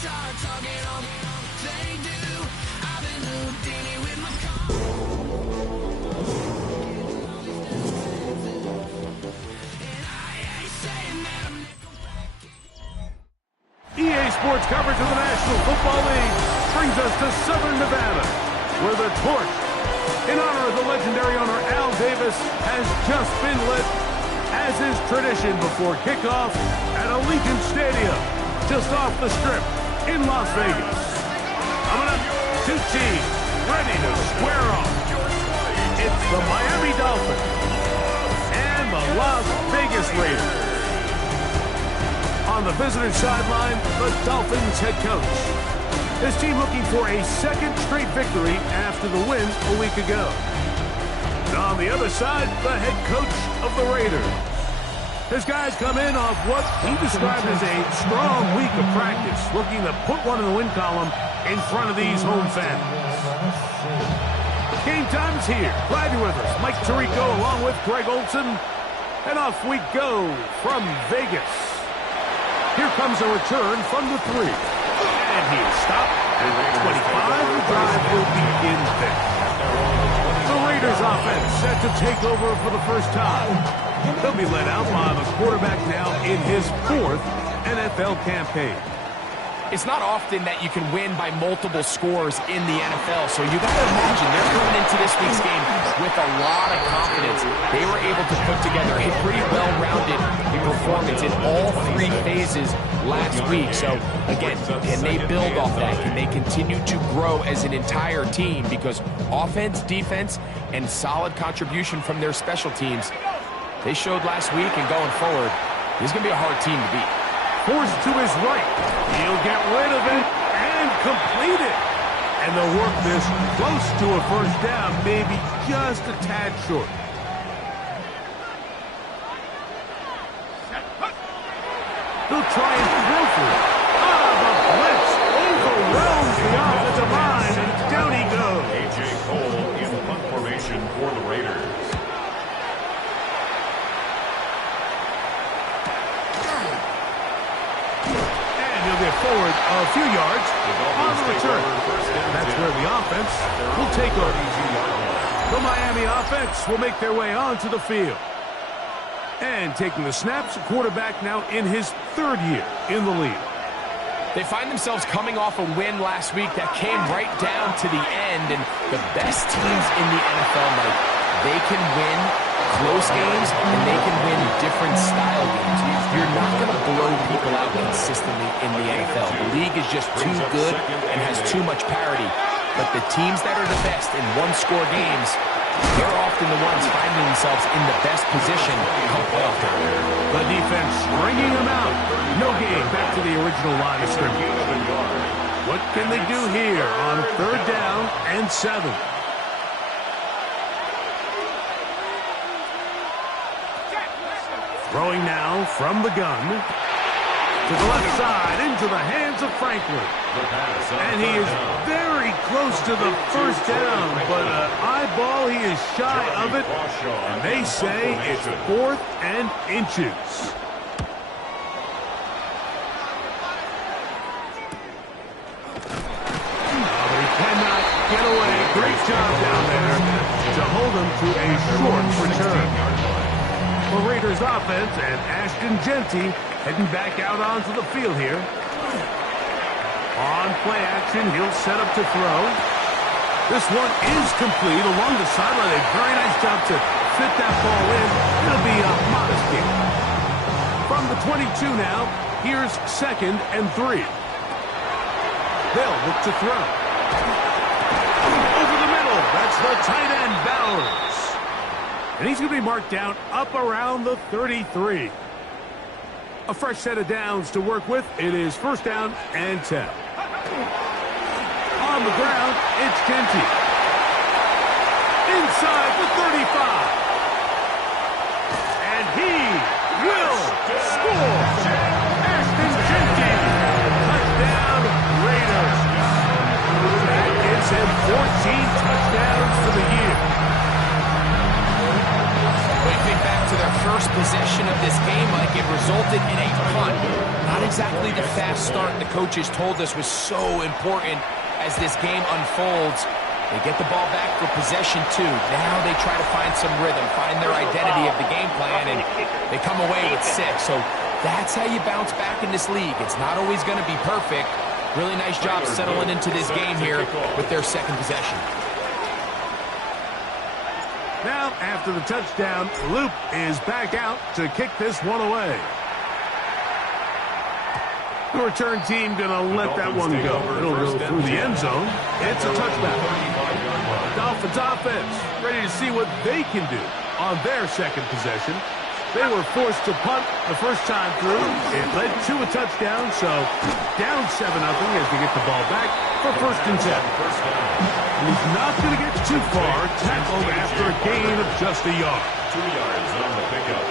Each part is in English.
EA Sports coverage of the National Football League brings us to Southern Nevada, where the torch, in honor of the legendary owner Al Davis, has just been lit, as is tradition before kickoff at Allegiant Stadium, just off the Strip in Las Vegas. Coming up, two teams ready to square off. It's the Miami Dolphins and the Las Vegas Raiders. On the visitor's sideline, the Dolphins head coach. His team looking for a second straight victory after the win a week ago. And on the other side, the head coach of the Raiders. His guys come in off what he described as a strong week of practice, looking to put one in the win column in front of these home fans. Game time is here. Glad you're with us. Mike Tirico along with Greg Olson. And off we go from Vegas. Here comes a return from the 3. And he is stopped at the 25. The drive will begin there. The Raiders offense set to take over for the first time. They'll be led out by the quarterback now in his 4th NFL campaign. It's not often that you can win by multiple scores in the NFL, so you got to imagine they're going into this week's game with a lot of confidence. They were able to put together a pretty well-rounded performance in all 3 phases last week. So, again, can they build off that? Can they continue to grow as an entire team? Because offense, defense, and solid contribution from their special teams, they showed last week, and going forward, this is going to be a hard team to beat. Forced to his right. He'll get rid of it and complete it. And they'll work this close to a first down, maybe just a tad short. They'll try and throw for it. The blitz overwhelms the offensive line, and down he goes. A.J. Cole in the punt formation for the Raiders. He'll get forward a few yards on the return. That's where the offense will take over. The Miami offense will make their way onto the field. And taking the snaps, a quarterback now in his 3rd year in the league. They find themselves coming off a win last week that came right down to the end, and the best teams in the NFL, Mike, they can win close games, and they can win different style games. You're not going to blow people out consistently in the NFL. The league is just too good and has too much parity. But the teams that are the best in one-score games, they're often the ones finding themselves in the best position come playoff time. The defense stringing them out. No game back to the original line of scrimmage. What can they do here on 3rd down and 7? Throwing now from the gun to the left side into the hands of Franklin. And he is very close to the first down, but an eyeball, he is shy of it. And they say it's 4th and inches. But he cannot get away. Great job down there to hold him to a short return. The Raiders offense and Ashton Genty heading back out onto the field here. On play action, he'll set up to throw. This one is complete along the sideline. A very nice job to fit that ball in. It'll be a modest gain. From the 22 now, here's 2nd and 3. They'll look to throw. Over the middle, that's the tight end, Bowers. And he's going to be marked down up around the 33. A fresh set of downs to work with. It is 1st down and 10. On the ground, it's Genty. Inside the 35. And he will score. Ashton Genty. Touchdown, Raiders. That gives him 14 touchdowns for the year. When you think back to their first possession of this game, Mike, it resulted in a punt. Not a exactly the fast start the coaches told us was so important as this game unfolds. They get the ball back for possession 2. Now they try to find some rhythm, find their identity of the game plan, and they come away with 6. So that's how you bounce back in this league. It's not always going to be perfect. Really nice job settling into this game here with their second possession. Now, after the touchdown, Loop is back out to kick this one away. The return team going to let that one go. It'll go through the end zone. It's a touchback. Dolphins offense ready to see what they can do on their second possession. They were forced to punt the first time through. It led to a touchdown, so down 7-0 as they get the ball back for 1st and 10. He's not going to get too far, tackled after a gain of just a yard. 2 yards on the pickup.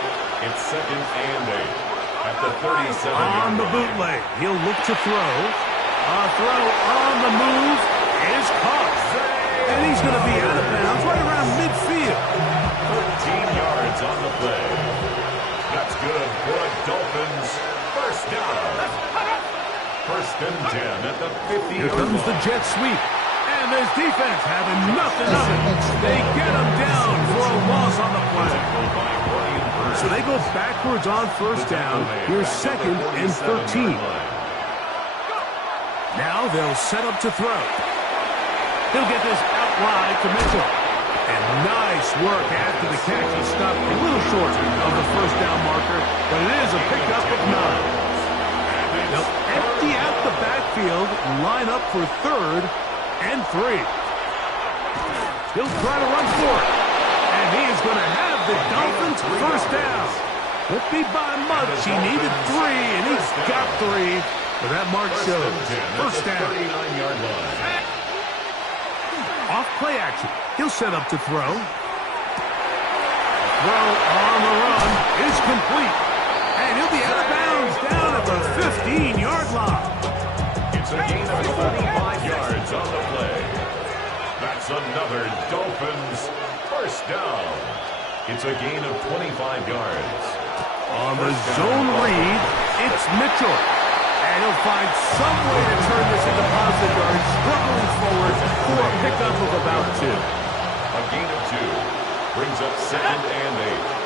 It's 2nd and 8 at the 37-yard on the bootleg. He'll look to throw. A throw on the move is caught. And he's going to be out of bounds right around midfield. 13 yards on the play. That's good for the Dolphins. 1st down. 1st and 10 at the 50-yard line. Here comes the jet sweep. And this defense having nothing of it. They get him down for a loss on the play. So they go backwards on 1st down. Here's 2nd and 13. Now they'll set up to throw. He'll get this out wide to Mitchell. And nice work after the catch. He stopped a little short of the 1st down marker, but it is a pickup of 9. They'll empty out the backfield, line up for 3rd and 3. He'll try to run for it. And he is going to have the Dolphins 1st down. Won't be by much. He needed 3, and he's got 3. But that mark shows 1st down. Off play action. He'll set up to throw. Throw on the run is complete. And he'll be out of bounds down at the 15-yard line. It's a gain of 25 yards on the play. That's another Dolphins 1st down. It's a gain of 25 yards. On the zone read, it's Mitchell. And he'll find some way to turn this into positive yards, struggling forward for a pickup of about 2. A gain of 2 brings up 2nd and 8.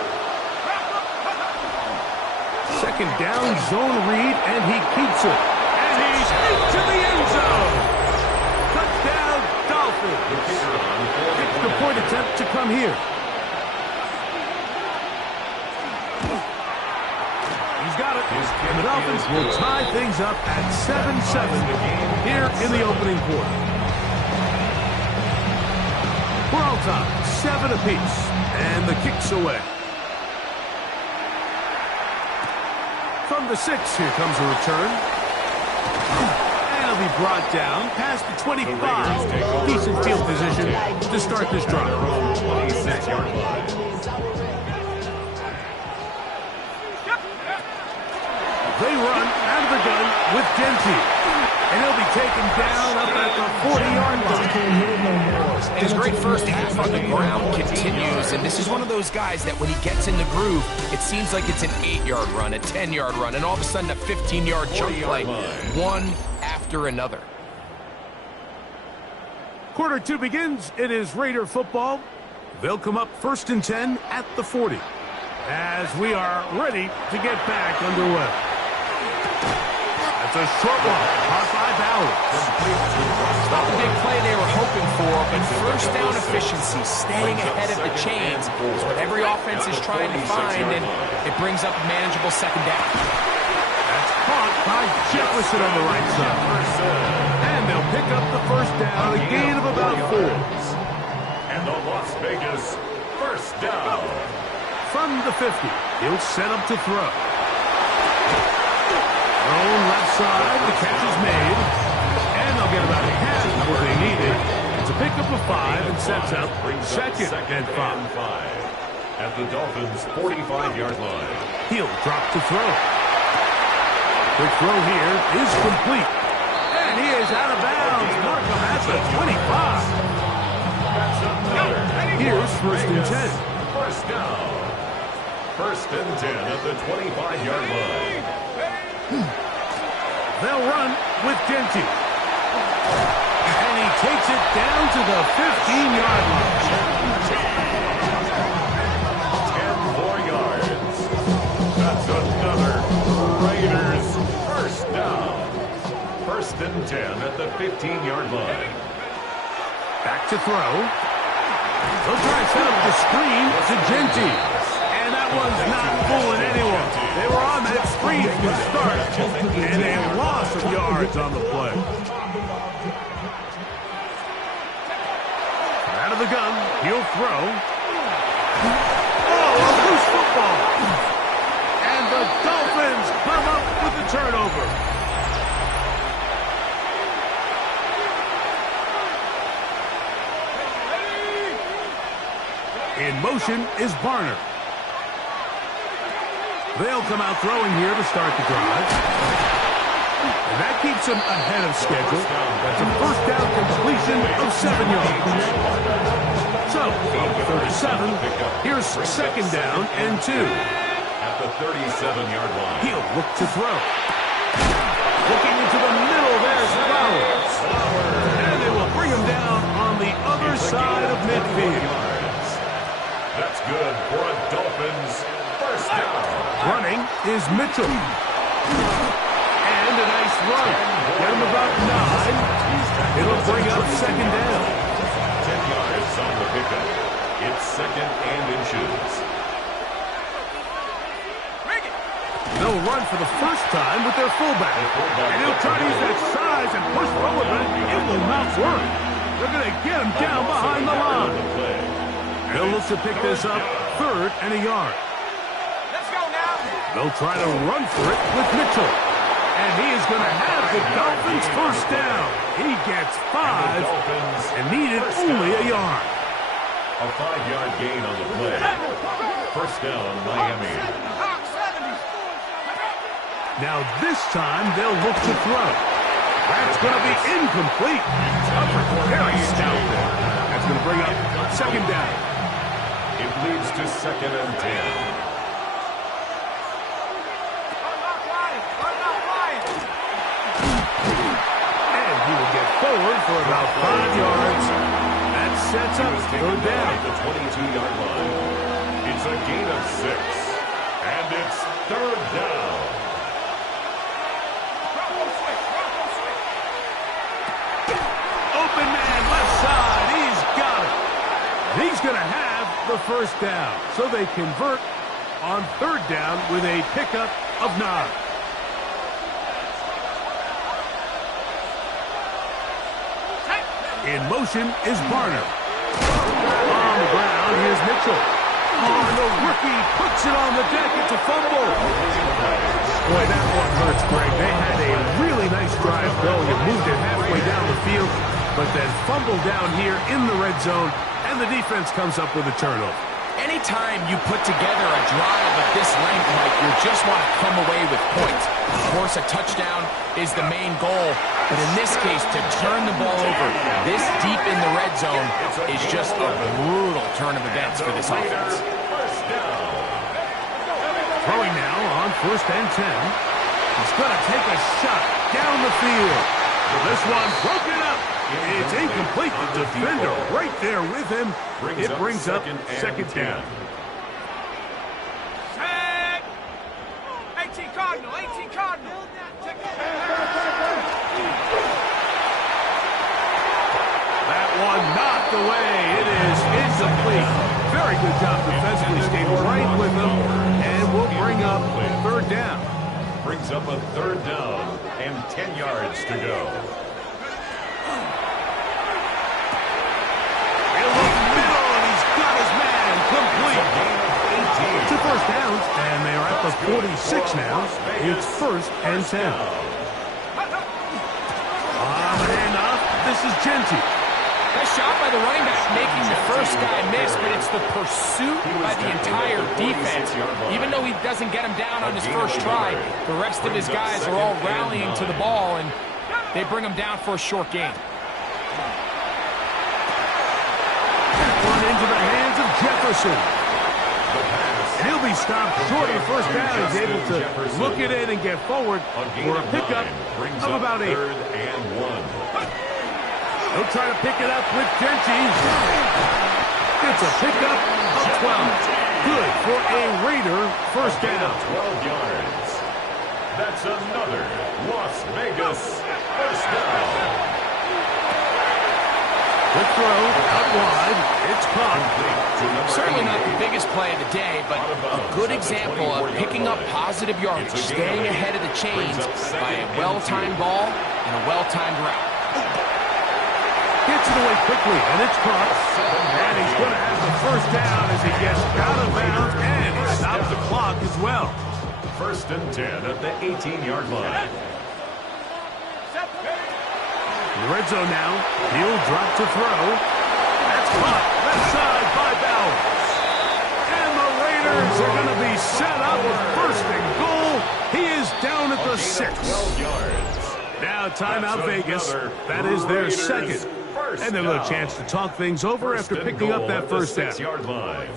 2nd down, zone read, and he keeps it. And he's into the end zone. Touchdown, Dolphins. It's the point attempt to come here. He's got it. And the Dolphins will tie things up at 7-7 here in the opening quarter. We're all tied, 7 apiece, and the kick's away. From the 6, here comes a return. And he'll be brought down past the 25. Decent field position to start this drive. 26-yard line. They run out of the gun with Gentry. And he'll be taken down up at the 40-yard line. His great first half on the ground continues, and this is one of those guys that when he gets in the groove, it seems like it's an 8-yard run, a 10-yard run, and all of a sudden a 15-yard chunk play, one after another. Quarter 2 begins. It is Raider football. They'll come up 1st and 10 at the 40 as we are ready to get back underway. That's a short one. Caught by Ballard. It's not the big play they were hoping for, but 1st down efficiency, staying ahead of the chains, is what every offense is trying to find, and it brings up a manageable 2nd down. That's caught by Jefferson on the right side. And they'll pick up the 1st down, a gain of about 4. And the Las Vegas 1st down. From the 50, he'll set up to throw. Thrown left side, the catch is made. And they'll get about half of what they needed. It's a pickup of 5 and sets up 2nd and 5. At the Dolphins' 45-yard line. He'll drop to throw. The throw here is complete. And he is out of bounds. Markham at the 25. Here's 1st and 10. 1st down. 1st and 10 at the 25-yard line. They'll run with Genty. And he takes it down to the 15-yard line. 10 more yards. That's another Raiders first down. First and 10 at the 15-yard line. Back to throw. They'll try to set up the screen to Genty. And that one's not fooling anyone. They were on that screen from the start. And a loss of yards on the play. Out of the gun, he'll throw. Oh, a loose football. And the Dolphins come up with the turnover. In motion is Barner. They'll come out throwing here to start the drive. And that keeps them ahead of schedule. That's a first down completion of 7 yards. So, from 37, here's second down and 2. At the 37-yard line. He'll look to throw. Looking into the middle, there's Flowers. And they will bring him down on the other side of midfield. That's good for a Dolphins first down. Running is Mitchell. And a nice run. Get him about 9. It'll bring up second down. 10 yards on the pickup. It's second and inches. They'll run for the first time with their fullback. And he'll try to use that size and push forward, but it will not work. They're going to get him down behind the line. They'll look to pick this up, 3rd and a yard. Let's go now. They'll try to run for it with Mitchell. And he is going to have the Dolphins first down. He gets 5 and needed only a yard. A 5-yard gain on the play. First down, Miami. Now this time they'll look to throw. That's going to be incomplete. Very stout there. That's going to bring up second down. It leads to second and 10. And he will get forward for about 5 yards. That sets up third down. At the 22-yard line. It's a gain of 6. And it's third down. Open man, left side. He's got it. He's going to have the first down. So they convert on third down with a pickup of 9. In motion is Barner. On the ground, here's Mitchell. Oh, the rookie puts it on the deck. It's a fumble. Boy, that one hurts, Greg. They had a really nice drive going and moved it halfway down the field, but then fumbled down here in the red zone, and the defense comes up with a turnover. Anytime you put together a drive of this length, Mike, you just want to come away with points. Of course, a touchdown is the main goal, but in this case, to turn the ball over this deep in the red zone is just a brutal turn of events for this offense. Throwing now on 1st and 10. He's going to take a shot down the field. This one broken up. It's incomplete. The defender right there with him. It brings up second down. 18 Cardinal, 18 Cardinal. That one knocked away. It is incomplete. Very good job defensively. Stayed right with them. And we'll bring up third down. Brings up a third down and 10 yards to go. Two first downs, and they are at the 46 now. It's 1st and 10. On the handoff, this is Genty. Nice shot by the running back, making the first guy miss, but it's the pursuit by the entire defense. Even though he doesn't get him down on his first try, the rest of his guys are all rallying to the ball, and they bring him down for a short gain. One into the hands of Jefferson. He'll be stopped short of the first down. He's able to look it in and get forward for a pickup of about 8. Third and 1. He'll try to pick it up with Genty. It's a pickup of 12. Good for a Raider first down. 12 yards. That's another Las Vegas first down. The throw out wide. It's caught. Certainly not the biggest play of the day, but a good example of picking up positive yardage, staying ahead of the chains by a well-timed ball and a well-timed route. Gets it away quickly, and it's caught. And he's going to have the first down as he gets out of bounds, and he stops the clock as well. First and 10 at the 18-yard line. In the red zone now, he'll drop to throw. That's caught left side by Bowers. And the Raiders are going to be set up with first and goal. He is down at the 6. 12 yards. Now timeout Vegas. That is their second. And they'll have a chance to talk things over after picking up that first down. 6-yard line.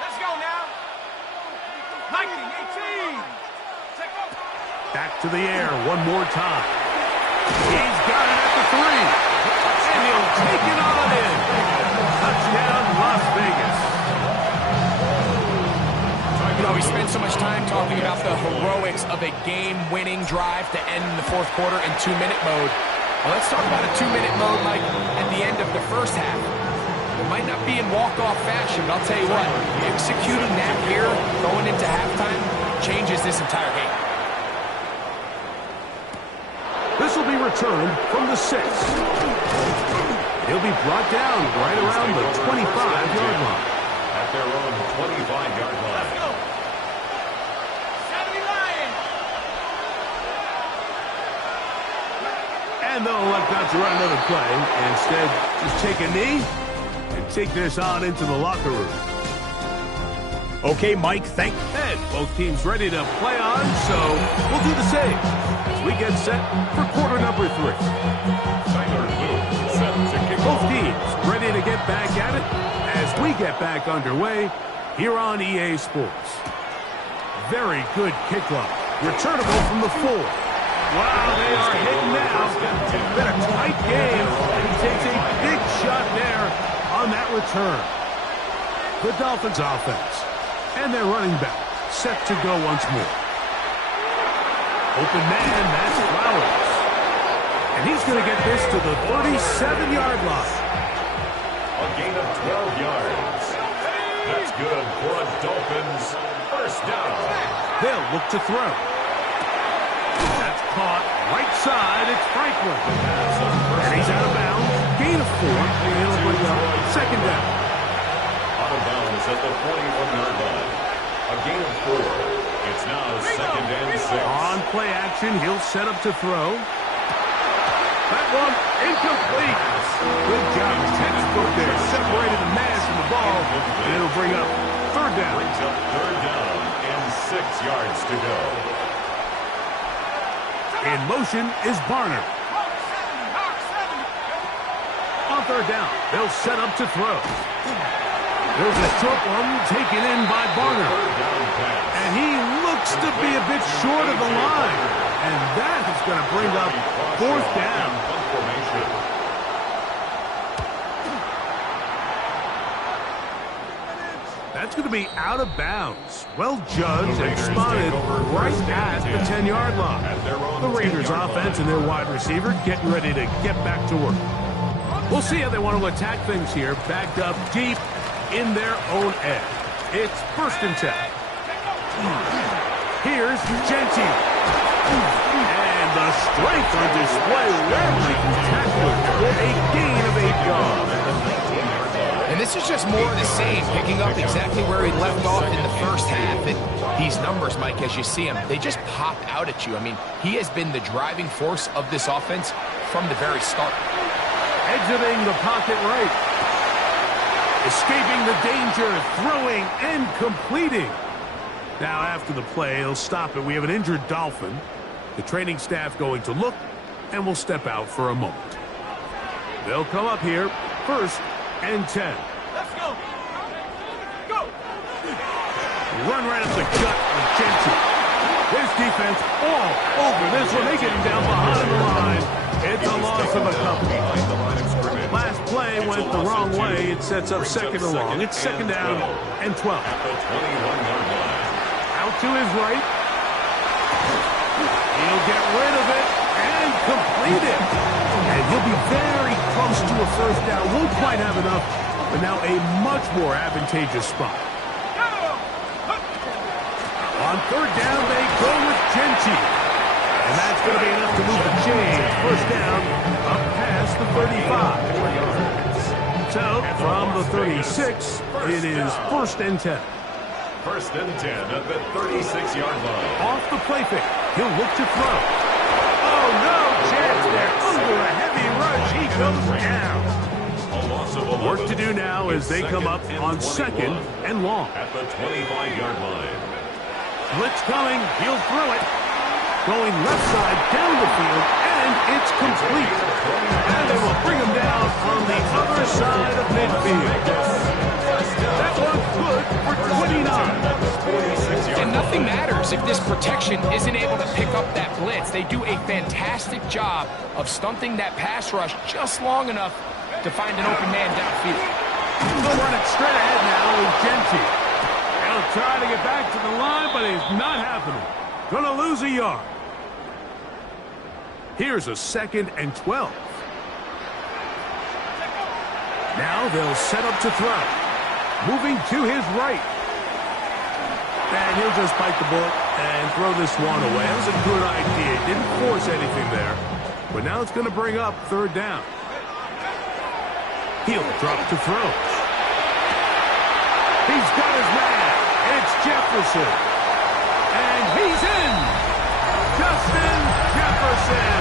Let's go now. 19, 18. Back to the air one more time. He's got it at the 3. And he'll take it on in. Touchdown, Las Vegas. You know, we spend so much time talking about the heroics of a game-winning drive to end the fourth quarter in 2-minute mode. Well, let's talk about a 2-minute mode, Mike, at the end of the first half. It might not be in walk-off fashion, but I'll tell you what, executing that here, going into halftime, changes this entire game. This will be returned from the 6. He'll be brought down right around the 25-yard line. At their own 25-yard line. And they'll elect not to run another play. Instead, just take a knee and take this on into the locker room. Okay, Mike, thank you. And both teams ready to play on, so we'll do the same as we get set for quarter number 3. Tyler Boone set to kick Both off. teams ready to get back at it as we get back underway here on EA Sports. Very good kickoff. Returnable from the 4. Wow, they are hitting now. It's been a tight game, and he takes a big shot there on that return. The Dolphins offense and their running back set to go once more. Open man, that's Flowers. And he's going to get this to the 37-yard line. A gain of 12 yards. That's good for a Dolphins first down. They'll look to throw. That's caught right side. It's Franklin. And he's out of bounds. Gain of 4. And it'll bring up second down. Out of bounds at the 41-yard line. A gain of 4. It's now second and 6. On play action, he'll set up to throw. That one incomplete. Good job. Textbook there. Separated the man from the ball. And it'll bring up third down. Brings up third down and 6 yards to go. In motion is Barner. On third down, they'll set up to throw. There's a short one taken in by Barner. And he looks to be a bit short of the line. And that is going to bring up fourth down. That's going to be out of bounds. Well judged and spotted right at the 10-yard line. The Raiders offense and their wide receiver getting ready to get back to work. We'll see how they want to attack things here, backed up deep in their own end. It's first and 10. Here's Genty. And the strength on display, rarely tackler for a gain of 8 yards. And this is just more of the same, picking up exactly where he left off in the first half. And these numbers, Mike, as you see them, they just pop out at you. I mean, he has been the driving force of this offense from the very start. Exiting the pocket right. Escaping the danger, throwing and completing. Now after the play, he'll stop it. We have an injured Dolphin. The training staff going to look, and we'll step out for a moment. They'll come up here, 1st and 10. Let's go. Go. Run right up the gut with Genty. His defense all over this one. They get him down behind the line. It's a loss of a couple. Last play went the wrong way. It sets up 2nd and long. It's 2nd down and 12. Out to his right. He'll get rid of it and complete it. And he'll be very close to a 1st down. Won't quite have enough, but now a much more advantageous spot. On 3rd down, they go with Genty. And that's going to be enough to move the chain. 1st down, up past the 35. So, from the 36, it is 1st and 10. 1st and 10 at the 36-yard line. Off the play fake, he'll look to throw. Oh, no chance there. Under a heavy rush, he goes down. Work to do now as they come up on 2nd and long. At the 25-yard line. Blitz coming, he'll throw it. Going left side down the field, and it's complete. And they will bring him down on the other side of midfield. That one's good for 29. And nothing matters if this protection isn't able to pick up that blitz. They do a fantastic job of stunting that pass rush just long enough to find an open man downfield. They'll run it straight ahead now with Genty. He'll try to get back to the line, but it's not happening. Gonna lose a yard. Here's a 2nd and 12. Now they'll set up to throw. Moving to his right. And he'll just bite the bullet and throw this one away. That was a good idea. Didn't force anything there. But now it's going to bring up 3rd down. He'll drop to throw. He's got his man. It's Jefferson. And he's in. Justin Jefferson.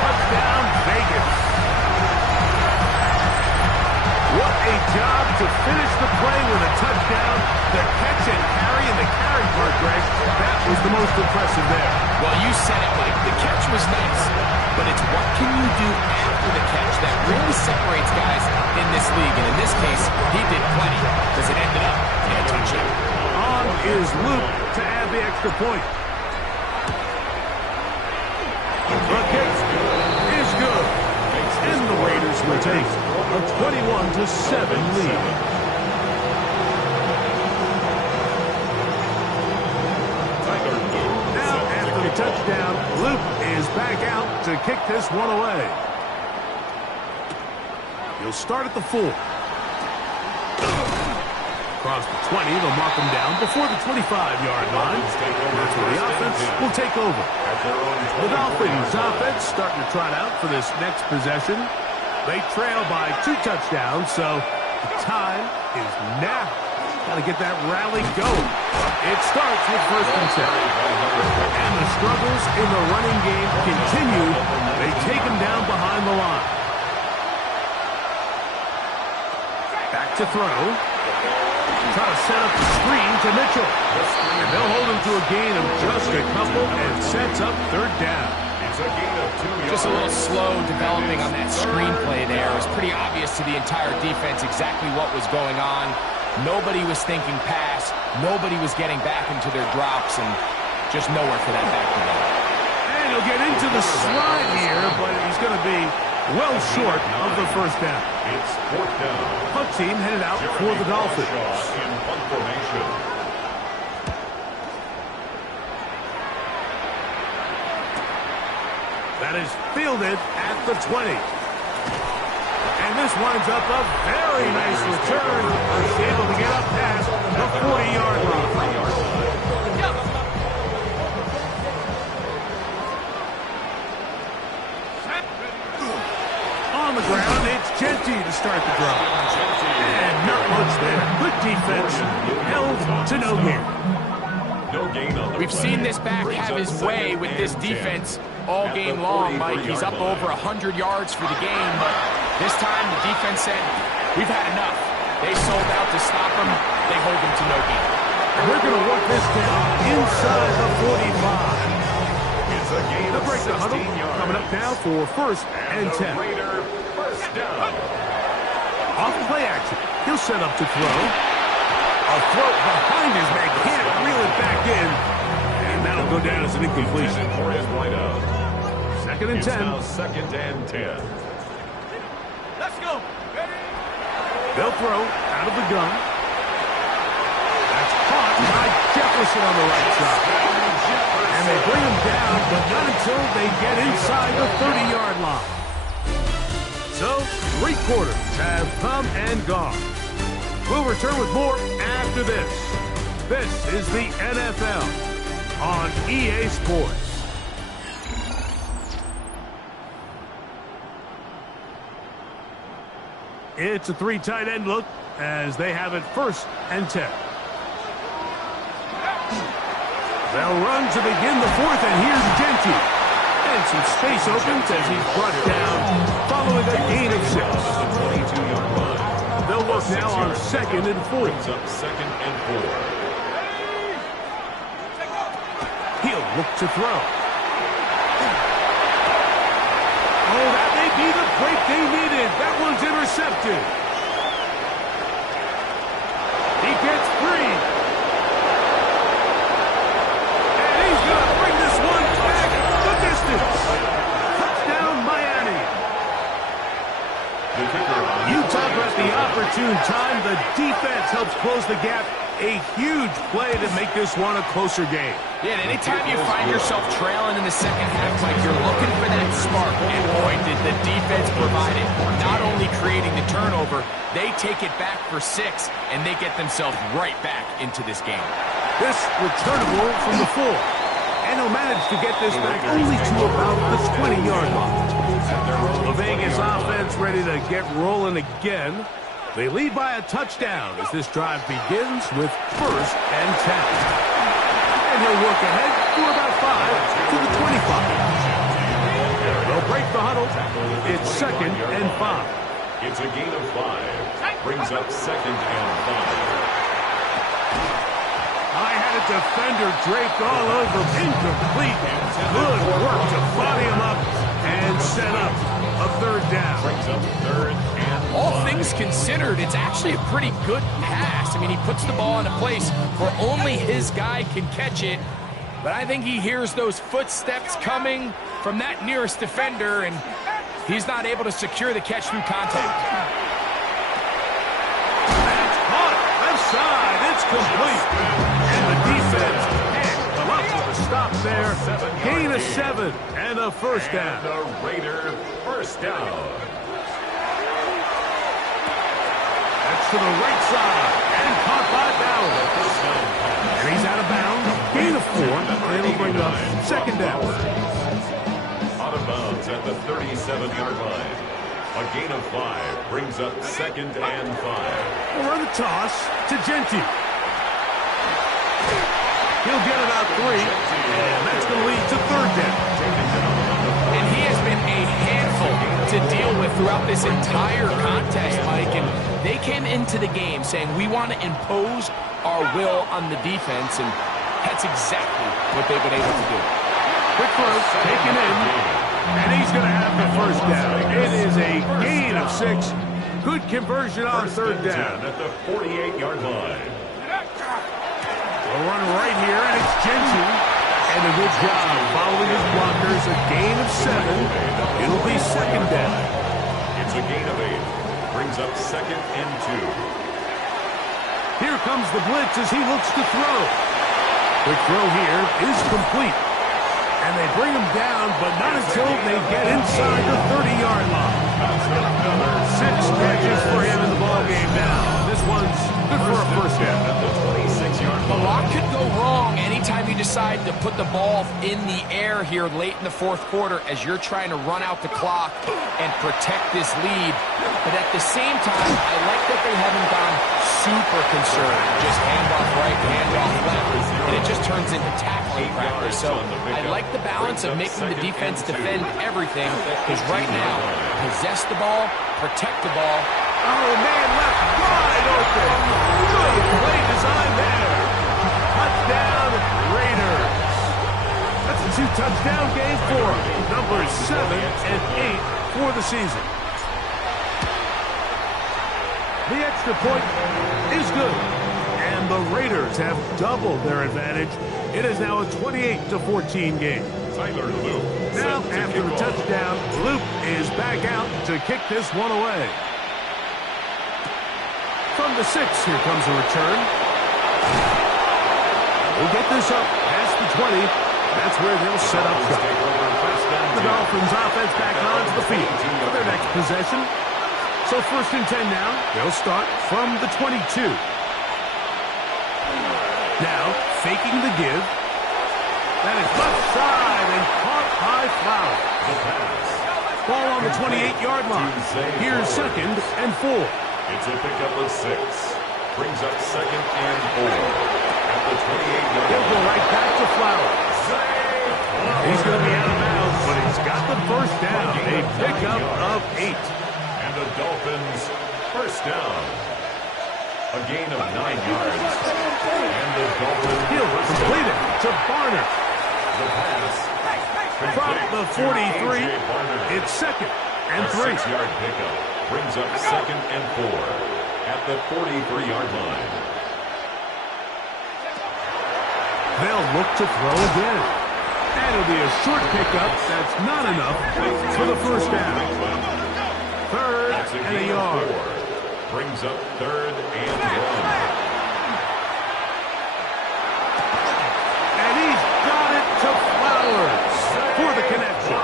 Touchdown, Vegas. What a job to finish the play with a touchdown. The catch and carry, and the carry part, Greg, that was the most impressive there. Well, you said it, Mike. The catch was nice, but it's what can you do after the catch that really separates guys in this league. And in this case, he did plenty because it ended up in a touchdown. On is Luke to add the extra point. The kick is good. And the Raiders will take a 21-7 lead. Now, after the touchdown, Luke is back out to kick this one away. He'll start at the 4. Across the 20, they'll mark him down before the 25-yard line. That's where the offense will take over. The Dolphins offense starting to trot out for this next possession. They trail by 2 touchdowns, so the time is now. Got to get that rally going. It starts with 1st and 10. And the struggles in the running game continue. They take him down behind the line. Back to throw. Try to set up the screen to Mitchell. And they'll hold him to a gain of just a couple and sets up 3rd down. It's a gain of 2 yards. Just a little slow developing on that screenplay there. It was pretty obvious to the entire defense exactly what was going on. Nobody was thinking pass. Nobody was getting back into their drops, and just nowhere for that back to go. And he'll get into the slide here, but he's going to be well short of the 1st down. It's 4th down. Punt team headed out for the Dolphins. In punt formation. That is fielded at the 20. And this winds up a very nice return. He's able to get up past the 40-yard line. On the ground, it's Genty to start the drive. And not much there. Good defense. Held to no gain. No gain on the We've play. seen this back have his way with this defense all game long, Mike. He's up over 100 yards for the game, but this time the defense said, we've had enough. They sold out to stop him. They hold him to no gain. And we're going to work this down inside the 45. It's a gain The of break the 16 huddle yards. coming up now for 1st and the 10. Raider 1st First down. Off play action. He'll set up to throw. A throw behind his man. Can't reel it back in. And that'll go down as an incompletion. For his wideout. Second and It's 10. now second and 10. Let's go. They'll throw out of the gun. That's caught by Jefferson on the right side. And they bring him down, but not until they get inside the 30-yard line. So, 3 quarters have come and gone. We'll return with more after this. This is the NFL on EA Sports. It's a 3 tight end look as they have it first and 10. They'll run to begin the 4th, and here's Genty. And some space opens as he's brought down following a gain of 6. 22-yard line. They'll work now on 2nd and 4. Brings up second and 4. He'll look to throw. Oh, that may be the break they needed. That one's intercepted. He gets free. And he's going to bring this one back the distance. Touchdown, Miami. The kicker on You talk about the opportune time. The defense helps close the gap. A huge play to make this one a closer game. Yeah, and anytime you find yourself trailing in the second half, like you're looking for that spark, and boy, did the defense provide it. Not only creating the turnover, they take it back for 6, and they get themselves right back into this game. This returnable from the 4. And he'll manage to get this back only to about the 20-yard line. The Vegas offense ready to get rolling again. They lead by a touchdown as this drive begins with first and 10. And he'll work ahead for about 5 to the 25. They'll break the huddle. It's second and 5. It's a gain of 5. Brings up second and 5. I had a defender draped all over. Incomplete. Good work to body him up and set up a third down. Brings up third and 5. All things considered, it's actually a pretty good pass. I mean, he puts the ball in a place where only his guy can catch it. But I think he hears those footsteps coming from that nearest defender, and he's not able to secure the catch through contact. That's caught. Left side. It's complete. And the defense can't come up with a stop there. Gain of 7 and a first down. And the Raider first down. That's to the right side. And caught by Bauer. And he's out of bounds. Gain of 4. And it'll bring up second down. Out of bounds at the 37-yard line. A gain of 5 brings up second and 5. We'll run the toss to Genty. He'll get about 3. And that's going to lead to third down. And he has been a handful to deal with throughout this entire contest, Mike. And they came into the game saying, we want to impose our will on the defense, and that's exactly what they've been able to do. Quick throw, taken in, and he's going to have the first down. It is a gain of 6. Good conversion on third down. At the 48-yard line. We'll run right here, and it's Genty. And a good job following his blockers. A gain of 7. It'll be second down. It's a gain of 8. Brings up second and 2. Here comes the blitz as he looks to throw. Quick throw here is complete. And they bring him down, but not until they get inside the 30-yard line. 6 catches for him in the ballgame now. This one's good for a first down. At the 26-yard A line. lot could go wrong anytime you decide to put the ball in the air here late in the fourth quarter as you're trying to run out the clock and protect this lead. But at the same time, I like that they haven't gone super conservative. Just handoff right, handoff left, and it just turns into tackling practice. So I like the balance of making the defense defend everything, because right now, possess the ball, protect the ball. Oh, man, left wide open. Good play design there. Touchdown, Raiders. That's a 2-touchdown game for them. Numbers 7 and 8 for the season. The extra point is good. And the Raiders have doubled their advantage. It is now a 28-14 game. Tyler Luke. Now, after the touchdown, Luke is back out to kick this one away. From the 6, here comes a return. We'll get this up past the 20. That's where they'll set up shop. The Dolphins offense back onto the field for their next possession. So 1st and 10 now. They'll start from the 22. Now, faking the give. That is left side and caught by Flower. Ball on the 28-yard line. Here's 2nd and 4. It's a pickup of 6. Brings up 2nd and 4. At the 28-yard line. He'll go right back to Flower. He's going to be out of bounds, but he's got the first down. A pickup of 8. And the Dolphins first down. A gain of 9 yards. And the Dolphins He'll complete it to Barner. The pass. From the 43, it's 2nd and 3. 6-yard pickup. Brings up 2nd and 4. At the 43-yard line. They'll look to throw again. And it'll be a short pickup. That's not enough for the first down. 3rd and a yard. 4. Brings up 3rd and 1. And he's got it to Flowers for the connection.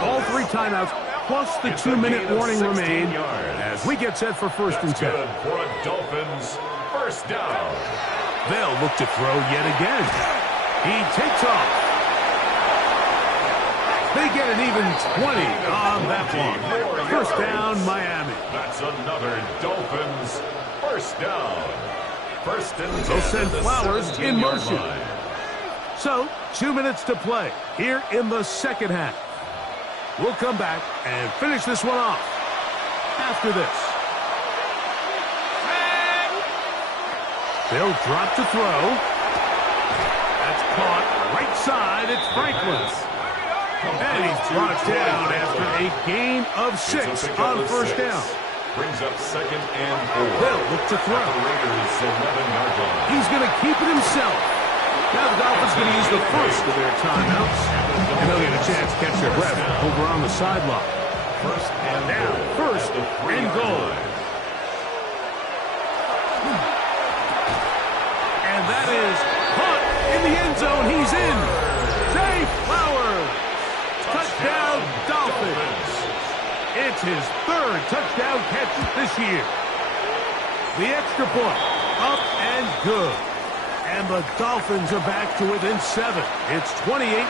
All 3 timeouts plus the 2-minute warning remain as we get set for 1st and 10. Good for a Dolphins first down. They'll look to throw yet again. He takes off. They get an even 20 on that one. First down, Miami. That's another Dolphins first down. 1st and 10. They'll send Flowers in motion. So, 2 minutes to play here in the second half. We'll come back and finish this one off after this. They'll drop to throw. That's caught right side. It's Franklin. And he's brought down after a gain of 6 on first down. Brings up 2nd and 4. They'll look to throw. The Raiders 11-yard line. He's going to keep it himself. Now the Dolphins going to use the first of their timeouts. And they'll get a chance to catch their breath over on the sideline. First and Now, first and goal. And that is caught in the end zone. He's in. Zay Flowers. Touchdown, Dolphins. It's his 3rd touchdown catch this year. The extra point, up and good. And the Dolphins are back to within 7. It's 28-21.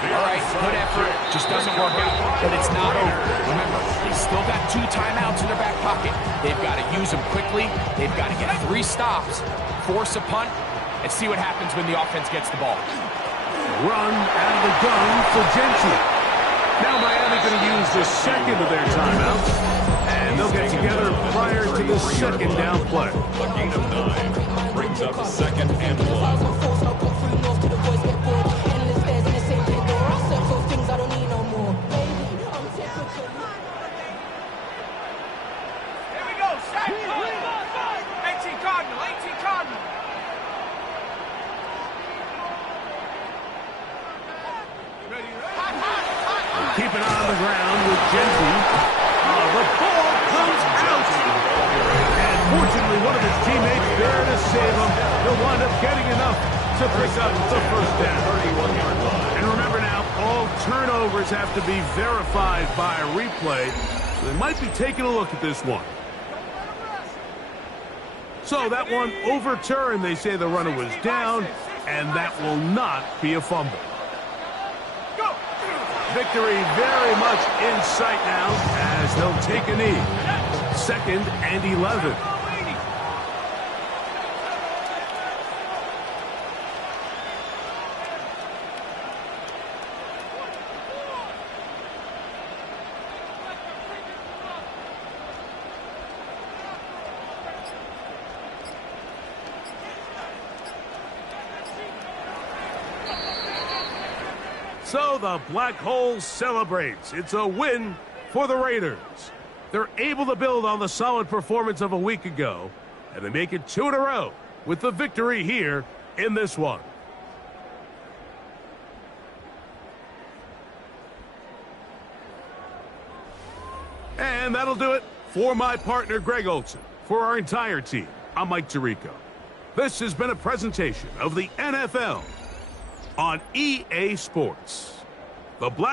All right, good effort. Just doesn't work out, but it's not over. Remember, they've still got 2 timeouts in their back pocket. They've got to use them quickly. They've got to get 3 stops, force a punt, and see what happens when the offense gets the ball. Run out of the gun for Gentry. Now Miami going to use the 2nd of their timeouts, and they'll get together prior to the 2nd down play. A gain of 9. Brings up 2nd and 1. Keep it on the ground with Gentry. The ball comes out. And fortunately, one of his teammates there to save him. He'll wind up getting enough to pick up the first down. And remember now, all turnovers have to be verified by a replay. They might be taking a look at this one. So that one overturned. They say the runner was down, and that will not be a fumble. Victory very much in sight now as they'll take a knee. 2nd and 11. So the Black Hole celebrates. It's a win for the Raiders. They're able to build on the solid performance of a week ago, and they make it 2 in a row with the victory here in this one. And that'll do it for my partner, Greg Olson. For our entire team, I'm Mike Tirico. This has been a presentation of the NFL on EA Sports. The Black